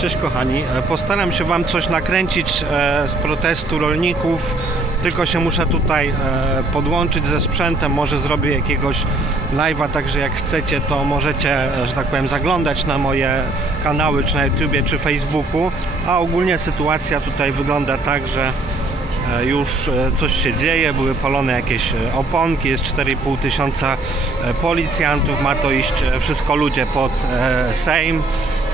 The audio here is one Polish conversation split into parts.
Cześć kochani, E, postaram się Wam coś nakręcić e, z protestu rolników, tylko się muszę tutaj e, podłączyć ze sprzętem, może zrobię jakiegoś live'a, także jak chcecie to możecie, że tak powiem, zaglądać na moje kanały, czy na YouTubie, czy Facebooku, a ogólnie sytuacja tutaj wygląda tak, że już coś się dzieje, były palone jakieś oponki, jest 4,5 tysiąca policjantów, ma to iść wszystko ludzie pod Sejm,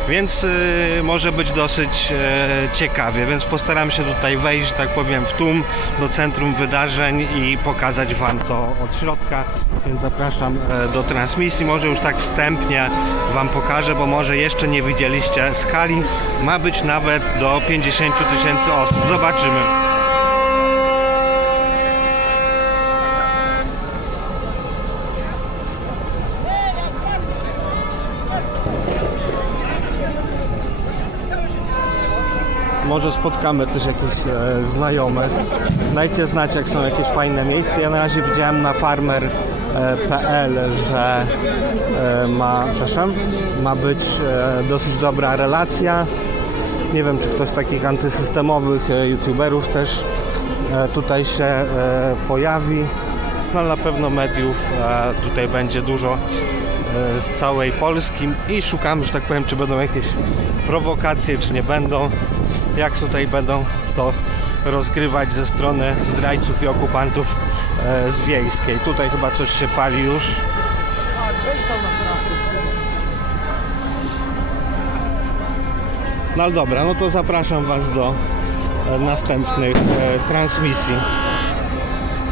więc e, może być dosyć e, ciekawie, więc postaram się tutaj wejść, tak powiem, w tłum do centrum wydarzeń i pokazać Wam to od środka, więc zapraszam e, do transmisji, może już tak wstępnie Wam pokażę, bo może jeszcze nie widzieliście. Skali, ma być nawet do 50 tysięcy osób, zobaczymy. Może spotkamy też jakieś e, znajomych. Dajcie znać, jak są jakieś fajne miejsca. Ja na razie widziałem na farmer.pl, że e, ma, przepraszam, ma być e, dosyć dobra relacja. Nie wiem, czy ktoś z takich antysystemowych e, youtuberów też e, tutaj się e, pojawi. No ale na pewno mediów e, tutaj będzie dużo e, z całej Polski i szukam, że tak powiem, czy będą jakieś prowokacje, czy nie będą. Jak tutaj będą to rozgrywać ze strony zdrajców i okupantów e, z wiejskiej. Tutaj chyba coś się pali już. No dobra, no to zapraszam Was do e, następnych e, transmisji.